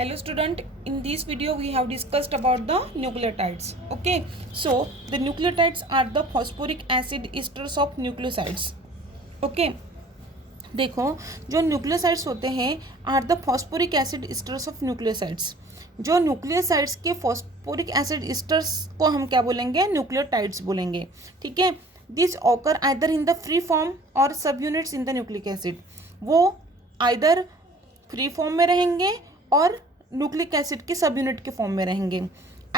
Hello student, in this video we have discussed about the nucleotides. Okay, so the nucleotides are the phosphoric acid esters of nucleosides. Okay, देखो जो nucleosides होते हैं are the phosphoric acid esters of nucleosides. जो nucleosides के phosphoric acid esters को हम क्या बोलेंगे? न्यूक्लियोटाइड्स बोलेंगे. ठीक है, this occur either in the free form और subunits in the nucleic acid. वो आइदर फ्री फॉर्म में रहेंगे और न्यूक्लिक एसिड के सब यूनिट के फॉर्म में रहेंगे.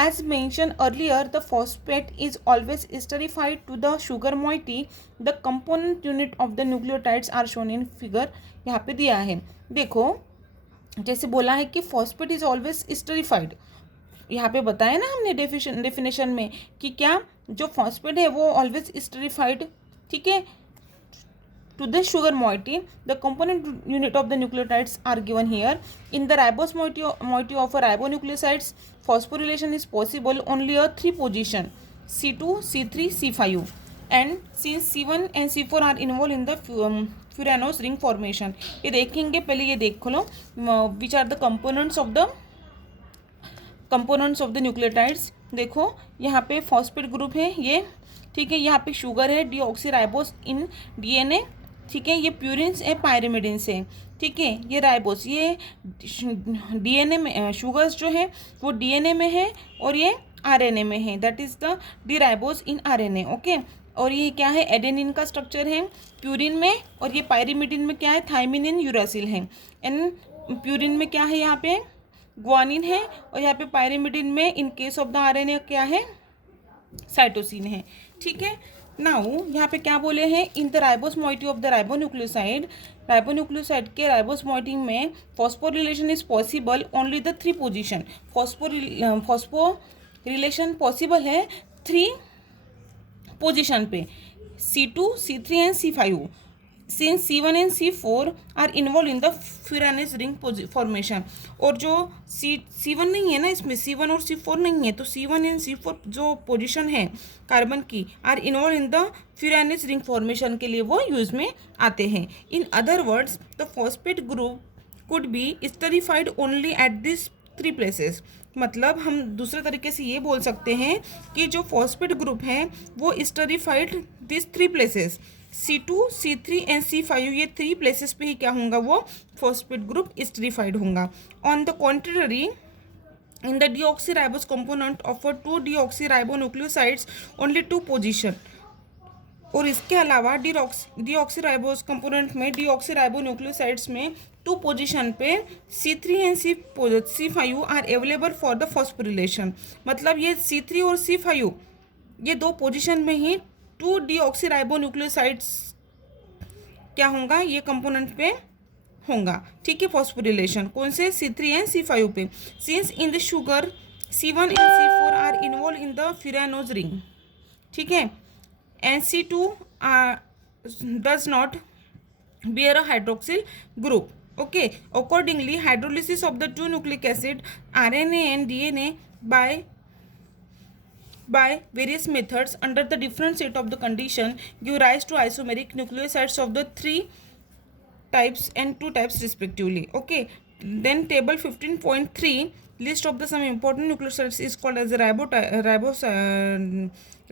As mentioned earlier, the phosphate is always esterified to the sugar moiety. The component unit of the nucleotides are shown in figure. यहाँ पे दिया है. देखो जैसे बोला है कि फॉस्फेट इज ऑलवेज esterified. यहाँ पे बताया ना हमने डेफिनेशन में कि क्या जो फॉस्फेट है वो ऑलवेज esterified. ठीक है, to the sugar moiety. The component unit of the nucleotides are given here. In the ribose moiety of a ribonucleosides, phosphorylation is possible only a 3 position: C2, C3, C5. And since C1 and C4 are involved in the furanose ring formation. ये देखेंगे, पहले ये देख लो which are the components of the nucleotides. देखो यहाँ पे phosphate group है ये. ठीक है, यहाँ पे शुगर है डीऑक्सीराइबोस इन डीएनए. ठीक है, ये प्यूरिन्स है पायरिमिडिन्स है. ठीक है, ये राइबोस ये डीएनए में शुगर्स जो है वो डीएनए में है और ये आरएनए में है. That is the D ribose in RNA. Okay, और ये क्या है? एडेनिन का स्ट्रक्चर है प्यूरिन में, और ये पायरिमिडिन में क्या है? थाइमिन इन यूरासिल है. एंड प्यूरिन में क्या है? यहाँ पे ग्वानिन है, और यहाँ पे पायरिमिडिन में in case of the RNA क्या है? साइटोसिन है. ठीक है, नाउ यहाँ पे क्या बोले हैं? In the ribose moiety of the ribonucleoside के राइबोस मोइटी में phosphorylation is possible only the 3 position. Phosphorylation possible है 3 पोजीशन पे, C2, C3 and C5. Since C1 and C4 are involved in the furanous ring formation. और जो C1 नहीं है ना, इसमें C1 और C4 नहीं है, तो C1 and C4 जो पोजीशन है कार्बन की are involve in the furanose ring formation के लिए वो यूज में आते हैं. In other words the phosphate group could be esterified only at this 3 places. मतलब हम दूसरे तरीके से ये बोल सकते हैं कि जो फॉस्फेट ग्रुप है वो esterified this 3 places, C2, C3 and C5. ये 3 प्लेसेस पे ही क्या होगा? वो फॉस्फेट ग्रुप esterified होगा. On the contrary, in the deoxyribose component of a 2 deoxyribonucleosides only 2 position. और इसके अलावा डीऑक्सीराइबोस कंपोनेंट में डीऑक्सीराइबोन्यूक्लियोसाइड्स में 2 पोजीशन पे C3 and C5 are available for the phosphorylation. मतलब ये C3 और C5 ये 2 पोजीशन में ही 2 डीऑक्सीराइबोन्यूक्लियोसाइड्स क्या होगा? ये कंपोनेंट पे होगा. ठीक है, फॉस्फोरिलेशन कौन से? C3 एंड C5 पे. Since in the sugar C1 and C4 are involve in the furanose ring. ठीक है, and C2 does not bear a hydroxyl group. Okay, accordingly hydrolysis of the 2 nucleic acid RNA and DNA by various methods under the different set of the condition give rise to isomeric nucleosides of the 3 types and 2 types respectively. Okay, then table 15.3 list of the some important nucleosides is called as the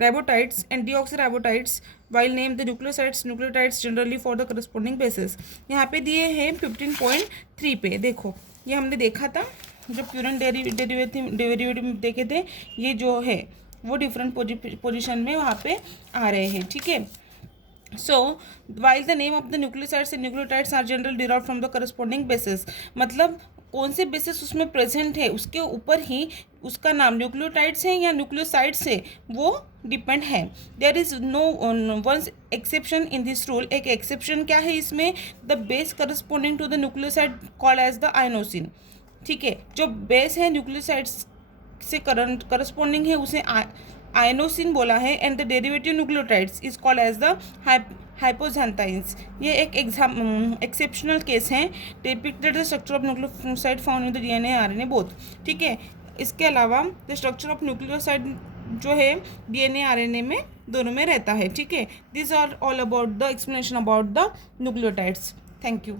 ribotides and deoxyribotides, while name the nucleotides generally for the corresponding bases. यहाँ पे दिए हैं 15.3 पे. देखो ये हमने देखा था जो प्यूरिन डेरिवेटिव देखे थे, ये जो है वो डिफरेंट पोजीशन में वहाँ पे आ रहे हैं. ठीक है, so while the name of the nucleosides and nucleotides are generally derived from the corresponding bases. मतलब कौन से बेसिस उसमें प्रेजेंट है उसके ऊपर ही उसका नाम न्यूक्लियोटाइड्स है या न्यूक्लियोसाइड्स है वो डिपेंड है. There is no one exception in this rule. एक एक्सेप्शन क्या है इसमें? The base corresponding to the nucleoside called as the inosine. ठीक है, जो बेस है न्यूक्लियोसाइड्स से करस्पॉन्डिंग है उसे आयनोसिन बोला है. And the derivative nucleotides is called as the hypoxanthines. ये एक एक्सेप्शनल केस है. Depicted the structure of nucleoside found in the DNA RNA both. ठीक है, इसके अलावा द स्ट्रक्चर ऑफ न्यूक्लियोसाइड जो है डीएनए आरएनए में दोनों में रहता है. ठीक है, this are all about the explanation about the nucleotides. Thank you.